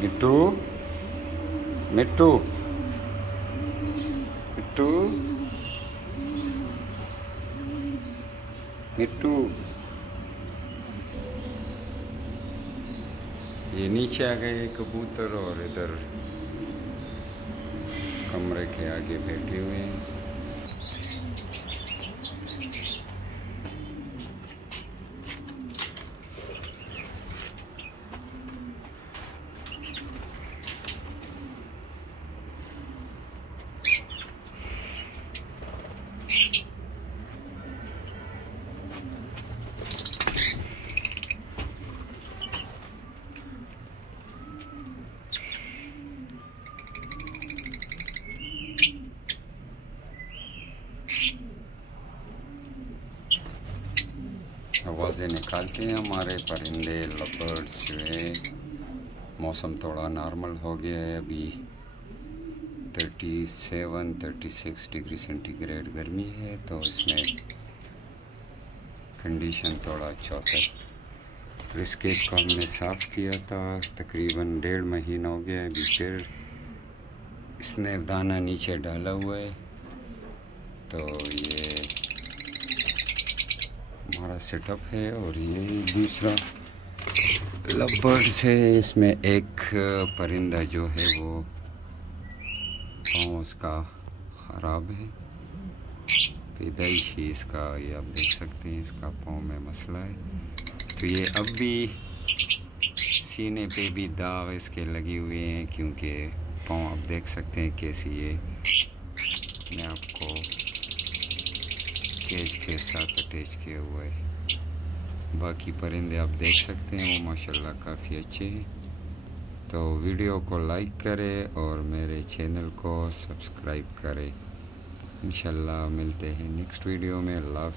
मिट्टू मिट्टू मिट्टू मिट्टू। ये नीचे आ गए कबूतर और इधर कमरे के आगे बैठे हुए हैं। आवाज़ें निकालते हैं हमारे परिंदे लबर्ड्स जो है। मौसम थोड़ा नॉर्मल हो गया है अभी। 37-36 डिग्री सेंटीग्रेड गर्मी है, तो इसमें कंडीशन थोड़ा अच्छा होता है। रिस्केट को हमने साफ़ किया था तकरीबन 1.5 महीना हो गया है। अभी फिर इसने दाना नीचे डाला हुआ है। तो ये हमारा सेटअप है। और ये दूसरा लवबर्ड्स है। इसमें एक परिंदा जो है वो पाँव उसका ख़राब है, पैदाइशी इसका, ये आप देख सकते हैं इसका पाँव में मसला है। तो ये अब भी सीने पे भी दाग इसके लगे हुए हैं, क्योंकि पाँव आप देख सकते हैं कैसी ये मैं आपको केज के साथ अटैच किया हुआ है। बाकी परिंदे आप देख सकते हैं वो माशाल्लाह काफ़ी अच्छे हैं। तो वीडियो को लाइक करें और मेरे चैनल को सब्सक्राइब करें। इंशाल्लाह मिलते हैं नेक्स्ट वीडियो में। अल्लाह।